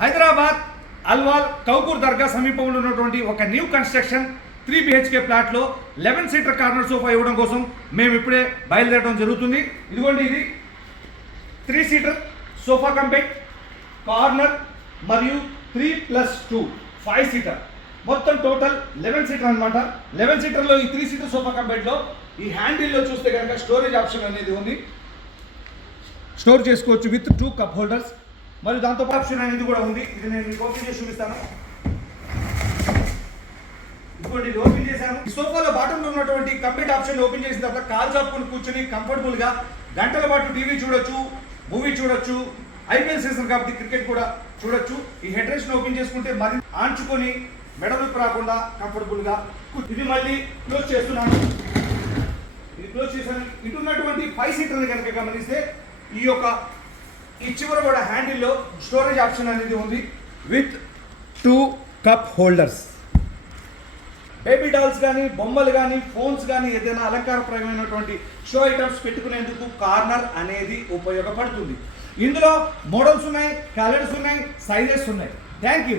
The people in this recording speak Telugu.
హైదరాబాద్ అల్వాల్ కౌకూర్ దర్గా సమీపంలో ఉన్నటువంటి ఒక new construction 3 BHK ప్లాట్లో 11 seater corner sofa ఇవ్వడం కోసం మేము ఇప్పుడే బయలుదేరడం జరుగుతుంది. ఇదిగోండి, ఇది 3 సీటర్ సోఫా కంపెట్ కార్నర్ మరియు 3+2 5 సీటర్ మొత్తం టోటల్ 11 సీటర్ అనమాట. 11 సీటర్లో ఈ 3 సీటర్ సోఫా కంపెట్లో ఈ హ్యాండిల్లో చూస్తే కనుక స్టోరేజ్ ఆప్షన్ అనేది ఉంది. స్టోర్ చేసుకోవచ్చు విత్ 2 కప్ హోల్డర్స్ మరియు దాంతో ఆప్షన్ అనేది కూడా ఉంది. ఇది నేను మీకు ఓపెన్ చేసి చూపిస్తాను. ఇంకోటి ఇది ఓపెన్ చేశాను. ఈ సోఫాలో బాటంలో ఉన్నటువంటి కంప్లీట్ ఆప్షన్ ఓపెన్ చేసిన తర్వాత కాల్ చాపుకొని కూర్చొని కంఫర్టబుల్గా గంటల పాటు టీవీ చూడొచ్చు, మూవీ చూడొచ్చు. ఐపీఎల్ సీజన్ కాబట్టి క్రికెట్ కూడా చూడొచ్చు. ఈ హెడ్ రెస్ట్ ఓపెన్ చేసుకుంటే మరి ఆంచుకొని మెడలకు రాకుండా కంఫర్టబుల్గా. ఇది మళ్ళీ క్లోజ్ చేస్తున్నాను. ఇది క్లోజ్ చేశాను. ఇటు ఉన్నటువంటి 5 సీటర్ని కనుక గమనిస్తే ఈ చివర కూడా హ్యాండిల్లో స్టోరేజ్ ఆప్షన్ అనేది ఉంది with 2 cup holders. Baby dolls కానీ, బొమ్మలు కానీ, ఫోన్స్ కానీ, ఏదైనా అలంకారప్రయమైనటువంటి షో ఐటమ్స్ పెట్టుకునేందుకు కార్నర్ అనేది ఉపయోగపడుతుంది. ఇందులో మోడల్స్ ఉన్నాయి, కలర్స్ ఉన్నాయి, సైజెస్ ఉన్నాయి. Thank you.